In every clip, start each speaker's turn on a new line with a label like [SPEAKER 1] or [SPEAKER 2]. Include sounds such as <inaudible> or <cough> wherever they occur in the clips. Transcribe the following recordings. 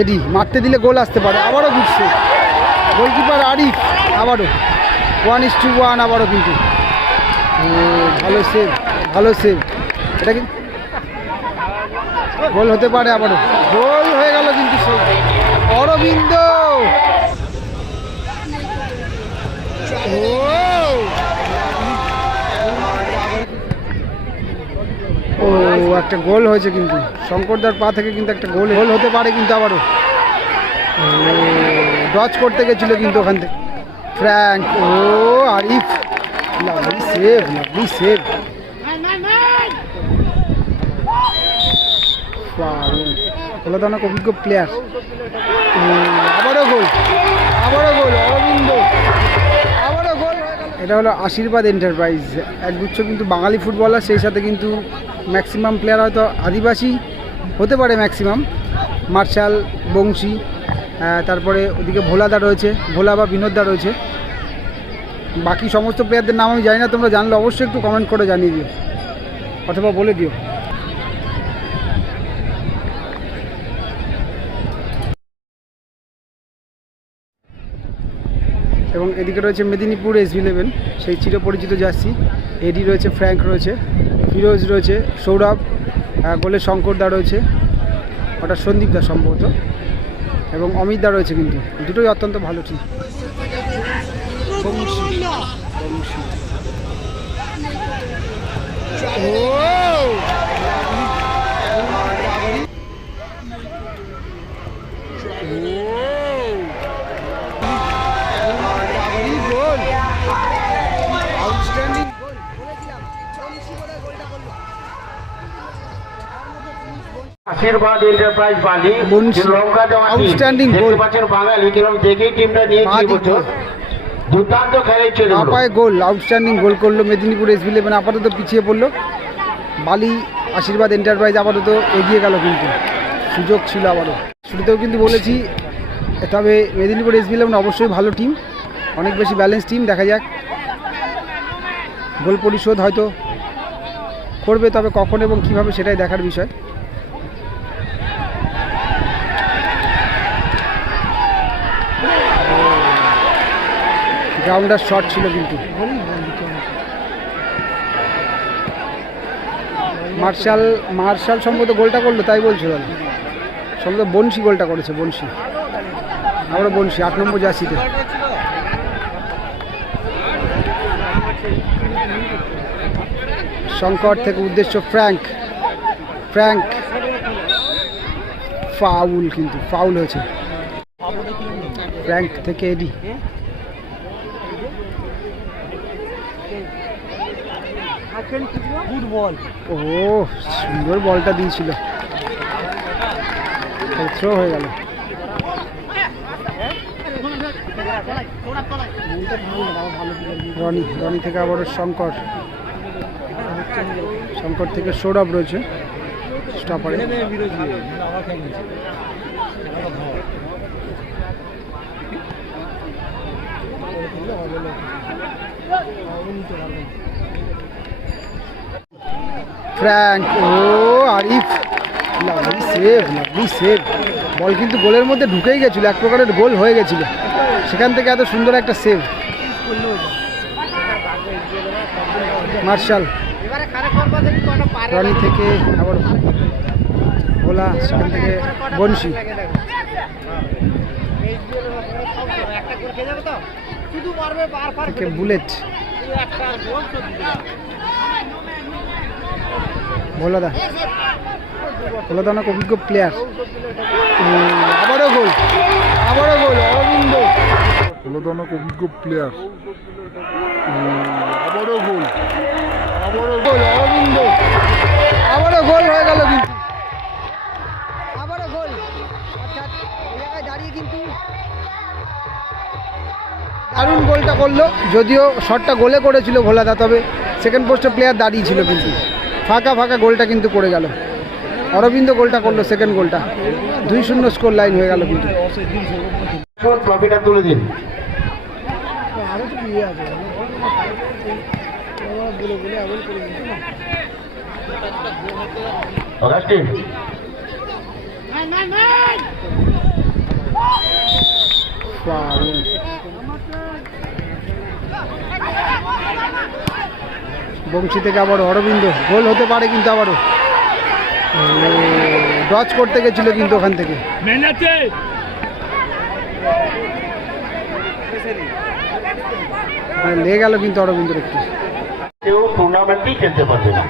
[SPEAKER 1] এডি, মারতে দিলে গোল আসতে পারে, আবারও ঘুরছে। গোলকিপার আরিফ, আবারও। ওয়ান ইস টু ওয়ান আবারও কিন্তু। ভালো সেভ ভালো সেভ এটা কি? গোল হতে পারে আবারও। গোল হয়ে গেল কিন্তু। অরবিন্দ ও ও, একটা গোল হয়েছে কিন্তু। শঙ্করদার পা থেকে কিন্তু একটা গোল গোল হতে পারে কিন্তু আবারও। ডচ করতে গেছিল কিন্তু ওখান থেকে। ফ্র্যাঙ্ক ও, আরিফ। সেভ লাভলি সেভ বলে অনেক অভিজ্ঞ প্লেয়ার আবারও গোল। আবারও গোল, অরবিন্দ। আবারও গোল। এটা হলো আশীর্বাদ এন্টারপ্রাইজ একগুচ্ছ কিন্তু বাঙালি ফুটবলার সেই সাথে কিন্তু ম্যাক্সিমাম প্লেয়ার হয়তো আদিবাসী হতে পারে ম্যাক্সিমাম। মার্শাল, বংশী তারপরে ওদিকে ভোলাদা রয়েছে, ভোলা বা বিনোদদা রয়েছে। বাকি সমস্ত প্লেয়ারদের নাম আমি জানি না, তোমরা জানলে অবশ্যই একটু কমেন্ট করে জানিয়ে দিও। অথবা বলে দিও। এবং এদিকে রয়েছে মেদিনীপুর এস ইলেভেন সেই চিরপরিচিত জার্সি। এডি রয়েছে, ফ্র্যাঙ্ক রয়েছে। ফিরোজ রয়েছে সৌরভ গোলে শঙ্করদা রয়েছে ওটা সন্দীপ দা সম্ভবত এবং অমিত দা রয়েছে কিন্তু দুটোই অত্যন্ত ভালো টিম বংশী, বংশী।
[SPEAKER 2] আশীর্বাদ এন্টারপ্রাইজ বালি। শ্রীলঙ্কা যাওয়া team। দেখতে পাচ্ছেন বাঙালি কীরকম দেখেই টিমটা এবছর দুর্দান্ত খেলেছে এগুলো।
[SPEAKER 1] আপায় গোল আউটস্ট্যান্ডিং গোল করল মেদিনীপুর এস ইলেভেন আপাতত পিছিয়ে পড়ল। বালি আশীর্বাদ এন্টারপ্রাইজ আপাতত এগিয়ে গেল কিন্তু। সুযোগ ছিল আবারও। শুরুতেও কিন্তু বলেছি তবে মেদিনীপুর এস ইলেভেন অবশ্যই ভালো টিম অনেক বেশি ব্যালেন্স টিম দেখা যাক। গোল পরিশোধ হয়তো করবে তবে কখন এবং কীভাবে সেটাই দেখার বিষয়। গ্রাউন্ডার শট ছিল কিন্তু। মার্শাল মার্শাল সম্ভবত গোলটা করল, তাই বলছো দাদা সম্ভবত বংশী গোলটা করেছে বংশী আমরা বংশী আট নম্বর জার্সিতে। শঙ্কর থেকে উদ্দেশ্য ফ্র্যাঙ্ক ফ্র্যাঙ্ক ফাউল কিন্তু ফাউল হয়েছে। ফ্র্যাঙ্ক থেকে এডি ও সুন্দর বলটা দিয়েছিল। থ্রো হয়ে গেল। রনি রনি থেকে আবার শঙ্কর। শঙ্কর থেকে সৌরভ রয়েছে স্টপারে ফ্র্যাঙ্ক ও Arif. Lovely save lovely save ball কিন্তু গোলের মধ্যে ঢুকেই গেছিল এক প্রকারের গোল হয়ে গেছিল। সেখান থেকে এত সুন্দর একটা সেভ মার্শাল রনি থেকে আবার ভোলা সেখান থেকে বনশি বুলেট ভোলাদা ভোলাদা অনেক অভিজ্ঞ প্লেয়ার আবারও গোল আবারও গোল অরবিন্দ।
[SPEAKER 3] হলদানক অভিজ্ঞ প্লেয়ার আবারও গোল
[SPEAKER 1] আবারও গোল অরবিন্দ। আবারও গোল হয়ে গেল কিন্তু। আবারও গোল অর্থাৎ দাঁড়িয়ে কিন্তু দারুণ গোলটা করল। যদিও শটটা গোলে করেছিল ভোলাদা তবে সেকেন্ড পোস্টে প্লেয়ার দাঁড়িয়ে ছিল কিন্তু। ফাঁকা ফাঁকা গোলটা কিন্তু করে গেল। অরবিন্দ গোলটা করল সেকেন্ড গোলটা। দুই শূন্য স্কোর লাইন হয়ে গেল কিন্তু।
[SPEAKER 2] ট্রফিটা তুলে দিন। অগাস্টিন।
[SPEAKER 1] ফাউল বংশী থেকে আবার অরবিন্দ। গোল হতে পারে কিন্তু আবারও। ডচ করতে গেছিল কিন্তু ওখান থেকে। ওখানে লেগে গেল কিন্তু অরবিন্দর একটু।
[SPEAKER 2] কেউ টুর্নামেন্টই খেলতে পারবে না।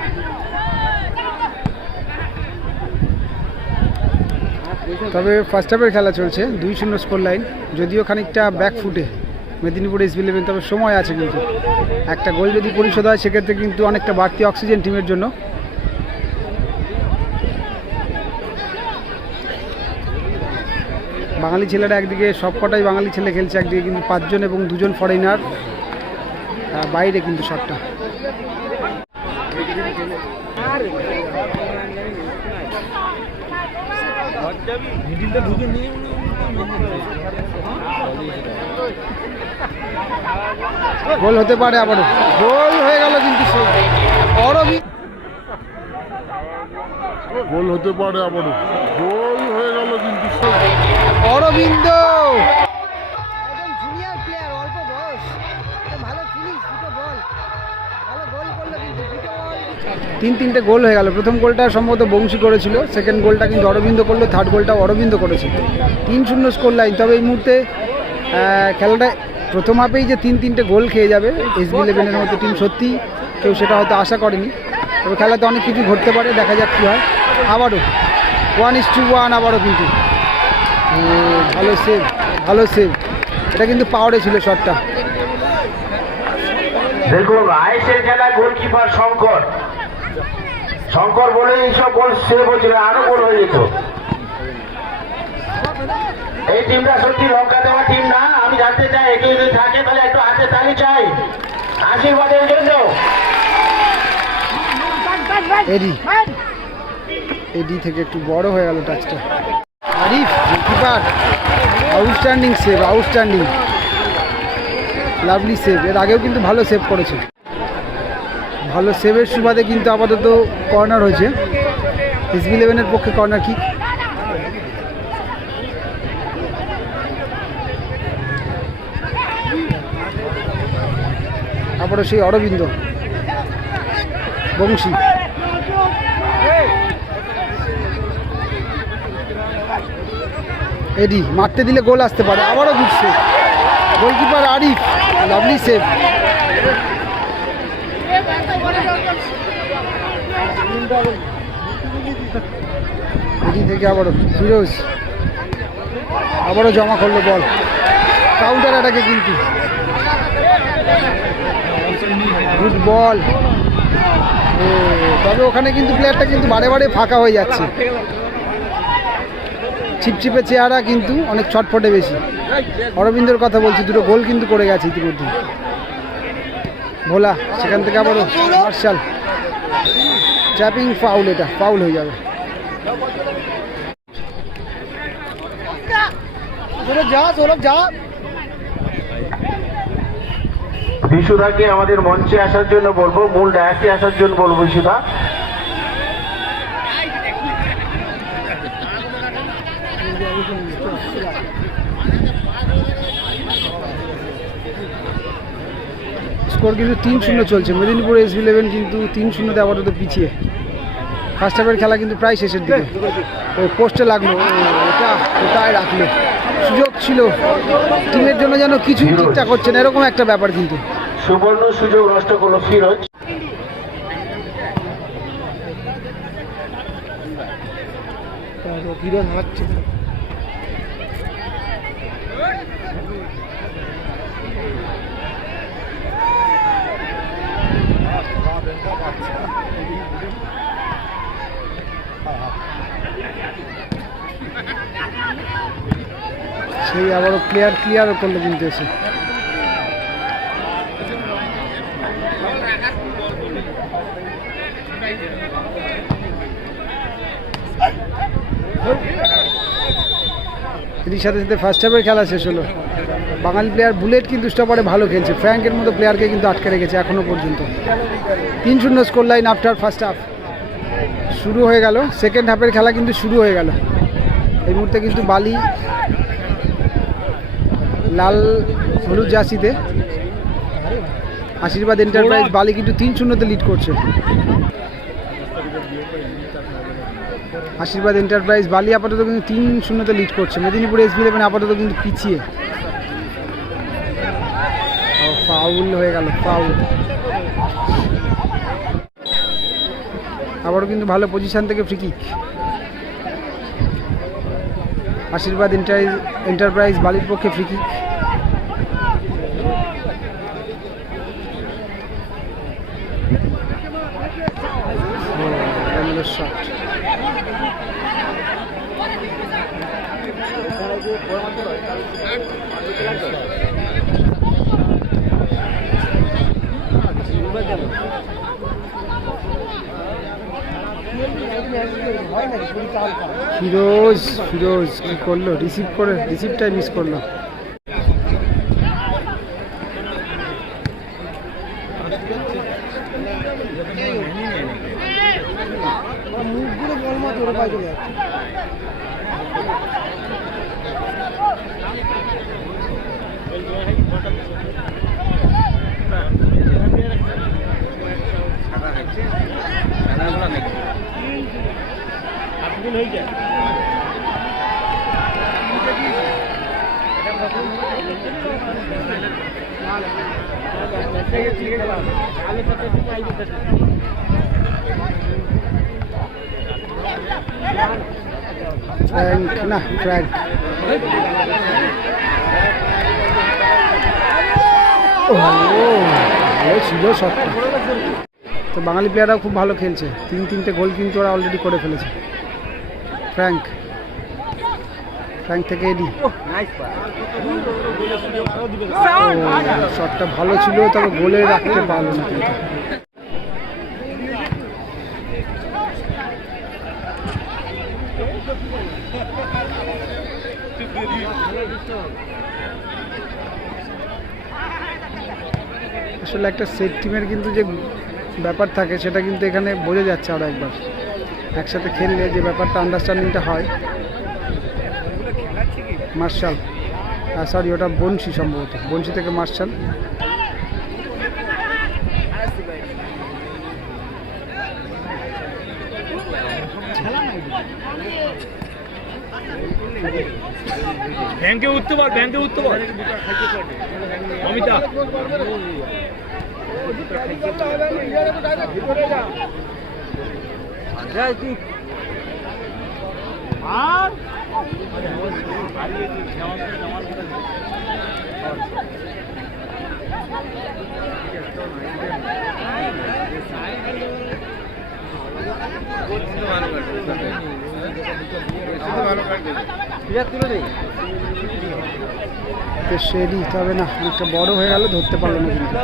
[SPEAKER 1] তবে ফার্স্ট হাফের খেলা চলছে, দুই শূন্য স্কোর লাইন যদিও খানিকটা ব্যাক ফুটে মেদিনীপুর এসবি ইলেভেন তবে সময় আছে কিন্তু। একটা গোল যদি পরিশোধ হয়, সেক্ষেত্রে কিন্তু অনেকটা বাড়তি অক্সিজেন টিমের জন্য। বাঙালি ছেলেরা একদিকে, সবকটাই বাঙালি ছেলে খেলছে, একদিকে কিন্তু পাঁচজন এবং দুজন ফরেনার বাইরে কিন্তু শটটা গোল হতে পারে আবার গোল হয়ে গেল কিন্তু অরবি
[SPEAKER 3] গোল হতে পারে আবার গোল হয়ে গেল কিন্তু
[SPEAKER 1] অরবিন্দ! তিন তিনটে গোল হয়ে গেল। প্রথম গোলটা সম্ভবত বংশী করেছিল সেকেন্ড গোলটা কিন্তু অরবিন্দ করল থার্ড গোলটা অরবিন্দ করেছিল। তিন শূন্য স্কোর লাইন তবে এই মুহূর্তে খেলাটা প্রথম হাফেই যে তিন তিনটে গোল খেয়ে যাবে এসবি ইলেভেনের মতো টিম সত্যি কেউ সেটা হয়তো আশা করেনি। তবে খেলাতে অনেক কিছু ঘটতে পারে, দেখা যাক কী হয়। আবারও ওয়ান ইস টু ওয়ান আবারও কিন্তু। ভালো সেভ ভালো সেভ এটা কিন্তু পাওয়ারে ছিল শটটা
[SPEAKER 2] দেখুন আইসের খেলা গোলকিপার শঙ্কর। শঙ্কর বলে এইসব গোল সেভ হয়েছিল আরও গোল হয়ে যেত। এই টিমটা সত্যি লঙ্কা দেওয়া টিম না, আমি জানতে চাই একে যদি থাকে তাহলে একটু হাতে তালি চাই। আশীর্বাদের জন্য।
[SPEAKER 1] এডি। থেকে একটু বড় হয়ে গেল টাচটা Arif keeper outstanding save outstanding lovely save এর আগেও কিন্তু ভালো সেভ করেছে। ভালো সেভের সুবাদে কিন্তু আপাতত কর্নার হয়েছে। এসবি ইলেভেনের পক্ষে কর্নার কিক। আবারও সেই অরবিন্দ। বংশী। এডি, মারতে দিলে গোল আসতে পারে। আবারও save goalkeeper Arif lovely save Eddie থেকে আবারও ফিরোজ। আবারও জমা করল বল। কাউন্টার অ্যাটাকে কিন্তু। গুড বল ও, তবে ওখানে কিন্তু প্লেয়ারটা কিন্তু বারে বারে ফাঁকা হয়ে যাচ্ছে। ছিপছিপে চেহারা কিন্তু অনেক ছটফটে বেশি। অরবিন্দর কথা বলছি, দুটো গোল কিন্তু করে গেছে ইতিমধ্যে। ভোলা, সেখান থেকে আবারও মার্শাল। ট্র্যাপিং ফাউল এটা ফাউল হয়ে যাবে। যা সৌরভ যা।
[SPEAKER 2] বিশুদাকে আমাদের মঞ্চে আসার জন্য বলব মূল ডায়াসে আসার জন্য বলব বিশুদা
[SPEAKER 1] স্কোর কিন্তু তিন শূন্য চলছে। মেদিনীপুর এস ইলেভেন কিন্তু তিন শূন্যতে আপাতত পিছিয়ে। ফার্স্ট হাফের খেলা কিন্তু প্রায় শেষের দিকে। ও পোস্টে লাগল ও, এটা কোথায় রাখল? সুযোগ ছিল। টিমের জন্য যেন কিছুই ঠিকঠাক হচ্ছে না এরকম একটা ব্যাপার কিন্তু।
[SPEAKER 2] সুবর্ণ সুযোগ নষ্ট করল ফিরোজ। <laughs>
[SPEAKER 1] সেই আবারও প্লেয়ার ক্লিয়ারও করল কিন্তু এসে। সাথে সাথে ফার্স্ট হাফের খেলা শেষ হলো। বাঙালি প্লেয়ার বুলেট কিন্তু স্টপারে ভালো খেলছে। ফ্র্যাঙ্কের মতো প্লেয়ারকে কিন্তু আটকে রেখেছে এখনও পর্যন্ত। তিন শূন্য score line after first half শুরু হয়ে গেল। সেকেন্ড হাফের খেলা কিন্তু শুরু হয়ে গেল। এই মুহূর্তে কিন্তু বালি লাল, হলুদ জার্সিতে। আশীর্বাদ এন্টারপ্রাইজ বালি কিন্তু তিন শূন্যতে লিড করছে। আশীর্বাদ এন্টারপ্রাইজ বালি আপাতত কিন্তু তিন শূন্যতে লিড করছে। মেদিনীপুর এসবি ইলেভেন আপাতত কিন্তু পিছিয়ে। ফাউল হয়ে গেল ফাউল আবারও কিন্তু ভালো পজিশন থেকে ফ্রি কিক আশীর্বাদ এন্টারপ্রাইজ বালির পক্ষে free kick shot Firoz Firoz কি করল? রিসিভ করে রিসিভটাই মিস করল। ফ্র্যাঙ্ক না ও ভালো ছিল শটটা তো বাঙালি প্লেয়াররাও খুব ভালো খেলছে। তিন তিনটে গোল কিন্তু ওরা অলরেডি করে ফেলেছে। ফ্র্যাঙ্ক ফ্র্যাঙ্ক থেকে এডি শটটা ভালো ছিল, তবে গোলে রাখতে পারল না আসলে একটা সেট টিমের কিন্তু যে ব্যাপার থাকে, সেটা কিন্তু এখানে বোঝা যাচ্ছে আরও একবার। একসাথে খেললে যে ব্যাপারটা আন্ডারস্ট্যান্ডিংটা হয়। মার্শাল। সরি ওটা বনশি সম্ভবত। বনশি থেকে মার্শাল।
[SPEAKER 4] ব্যাংকে উঠতে পার ব্যাংকে উঠতে পার অমিতা।
[SPEAKER 1] তো সে দিতে হবে না অনেকটা বড় হয়ে গেল ধরতে পারল না কিন্তু।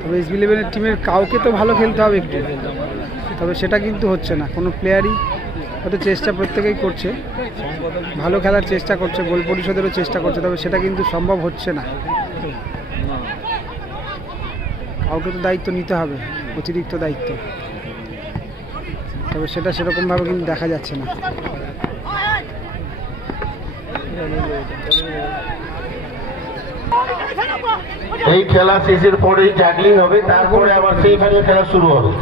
[SPEAKER 1] তবে এস টিমের কাউকে তো ভালো খেলতে হবে একটু। তবে সেটা কিন্তু হচ্ছে না। কোনো প্লেয়ারই হয়তো চেষ্টা প্রত্যেকেই করছে। ভালো খেলার চেষ্টা করছে, গোল পরিশোধেরও চেষ্টা করছে, তবে সেটা কিন্তু সম্ভব হচ্ছে না। কাউকে তো দায়িত্ব নিতে হবে, অতিরিক্ত দায়িত্ব। তবে সেটা সেরকমভাবে কিন্তু দেখা যাচ্ছে না।
[SPEAKER 2] এই খেলা শেষের পরেই জাগলিং হবে, তারপরে আবার সেই খেলা শুরু হবে।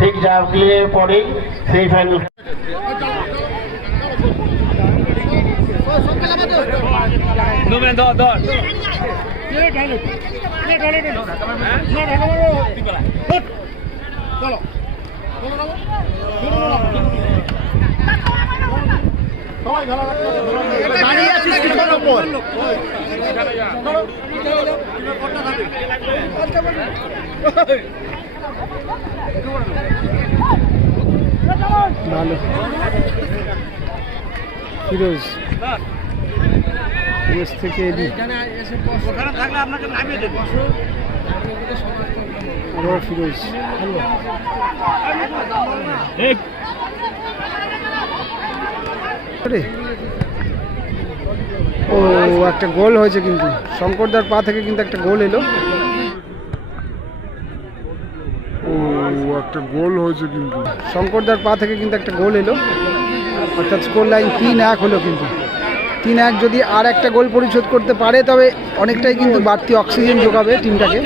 [SPEAKER 2] ঠিক জাগলিং এর পরেই সেমিফাইনাল দাঁড়িয়ে
[SPEAKER 4] আছিস কিছুক্ষণ ওপর
[SPEAKER 1] ভালো ফিরোজ ফিরোজ থেকে এডি
[SPEAKER 4] ওখানে থাকলে আপনাকে নামিয়ে দেবো।
[SPEAKER 1] আবার ফিরোজ। ও একটা গোল হয়েছে কিন্তু। শঙ্করদার পা থেকে কিন্তু একটা গোল এলো
[SPEAKER 3] ও একটা গোল হয়েছে কিন্তু।
[SPEAKER 1] শঙ্করদার পা থেকে কিন্তু একটা গোল এলো। অর্থাৎ স্কোর লাইন তিন এক হলো কিন্তু। তিন এক যদি আর একটা গোল পরিশোধ করতে পারে, তবে অনেকটাই কিন্তু বাড়তি অক্সিজেন যোগাবে টিমটাকে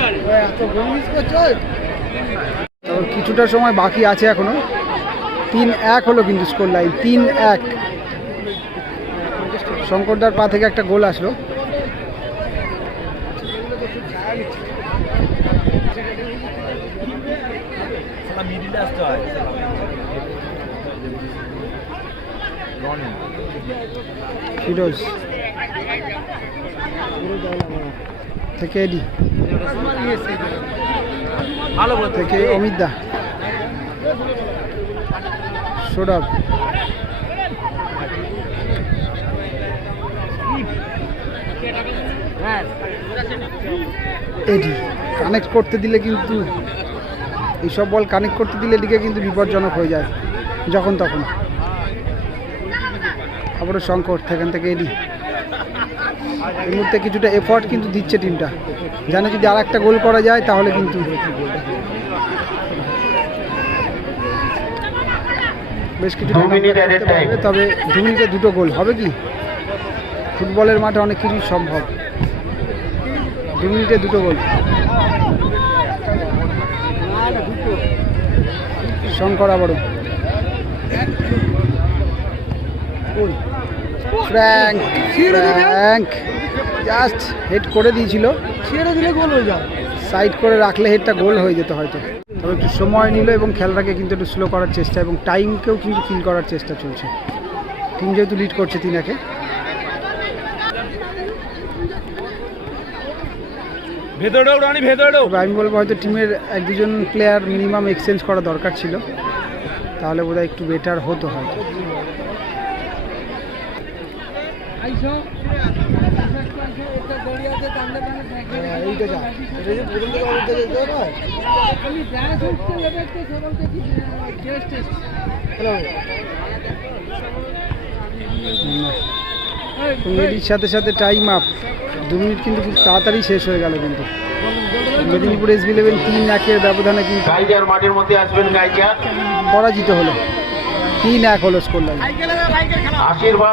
[SPEAKER 1] কিছুটা সময় বাকি আছে এখনও। তিন এক হলো কিন্তু স্কোর লাইন তিন এক। শঙ্করদার পা থেকে একটা গোল আসলো
[SPEAKER 4] মিডিলে আসতে হয়
[SPEAKER 1] ফিরোজ। থেকে এডি। থেকে অমিত দা। এডি। কানেক্ট করতে দিলে কিন্তু এইসব বল কানেক্ট করতে দিলে এদিকে কিন্তু বিপজ্জনক হয়ে যায়। যখন তখন। আবারও শঙ্কর সেখান থেকে এডি এই মুহূর্তে কিছুটা এফর্ট কিন্তু দিচ্ছে টিমটা জানে যদি আর একটা গোল করা যায় তাহলে কিন্তু বেশ কিছু. তবে দু মিনিটে দুটো গোল। হবে কি? ফুটবলের মাঠে অনেক কিছুই সম্ভব। দু মিনিটে দুটো গোল। শঙ্কর আবারও। ফ্র্যাঙ্ক ফ্র্যাঙ্ক জাস্ট হেড করে দিয়েছিল। ছেড়ে দিলে গোল হয়ে যায় সাইড করে রাখলে হেডটা গোল হয়ে যেত হয়তো। তবে একটু সময় নিল এবং খেলাটাকে কিন্তু একটু স্লো করার চেষ্টা এবং টাইমকেও কিন্তু ফিল করার চেষ্টা চলছে। টিম যেহেতু লিড করছে তিনাকে।
[SPEAKER 4] ভেতরে রানি ভেতরে
[SPEAKER 1] আমি বলব হয়তো টিমের এক দুজন প্লেয়ার মিনিমাম এক্সচেঞ্জ করা দরকার ছিল। তাহলে বোধহয় একটু বেটার হতো হয়তো। এটির সাথে সাথে টাইম আপ দু মিনিট কিন্তু খুব তাড়াতাড়ি শেষ হয়ে গেল কিন্তু। মেদিনীপুর এসবি ইলেভেন তিন একের ব্যবধানে কিন্তু
[SPEAKER 2] গাইজার মাঠের মধ্যে আসবেন গাইজার।
[SPEAKER 1] পরাজিত হলো। তিন এক হলো স্কোর লাইন
[SPEAKER 2] আশীর্বাদ।